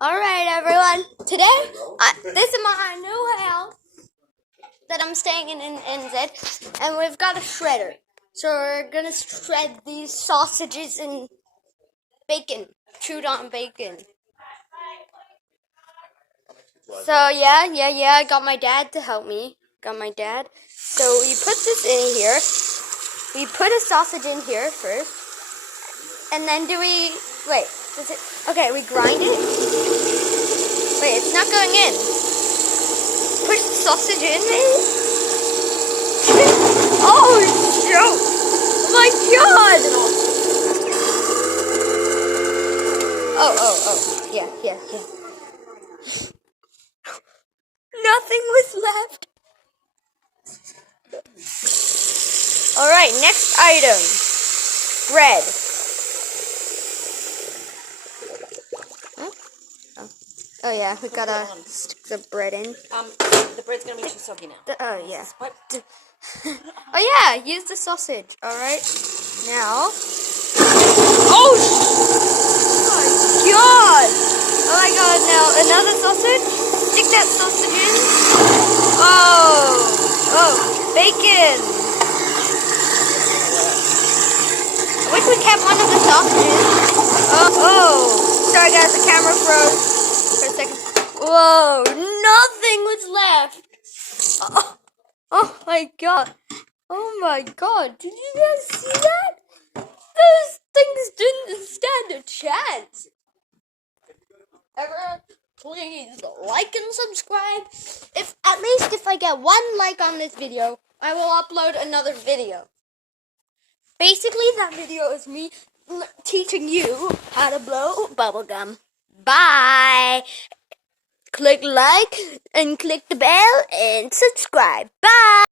Alright, everyone. Today, this is my new house that I'm staying in NZ, and we've got a shredder. So we're gonna shred these sausages and bacon, chewed on bacon. So yeah, I got my dad to help me. So we put this in here. We put a sausage in here first, and then okay, we grind it. Wait, it's not going in. Push the sausage in, maybe? Oh, shoot! Oh my god! Oh. Yeah. Nothing was left. Alright, next item. Bread. Huh? Oh yeah, we gotta stick the bread in. The bread's gonna be too soggy now. Oh yeah. What? Oh yeah, use the sausage. Alright. Now. Oh my god, now another sausage. Stick that sausage in. Oh, bacon. I wish we kept one of the sausages. Oh, sorry guys, the camera froze for a second. Whoa, nothing was left. Oh my god. Oh my god, did you guys see that? Those things didn't stand a chance. Everyone, please like and subscribe. If I get 1 like on this video, I will upload another video. Basically, that video is me teaching you how to blow bubblegum. Bye. Click like and click the bell and subscribe. Bye.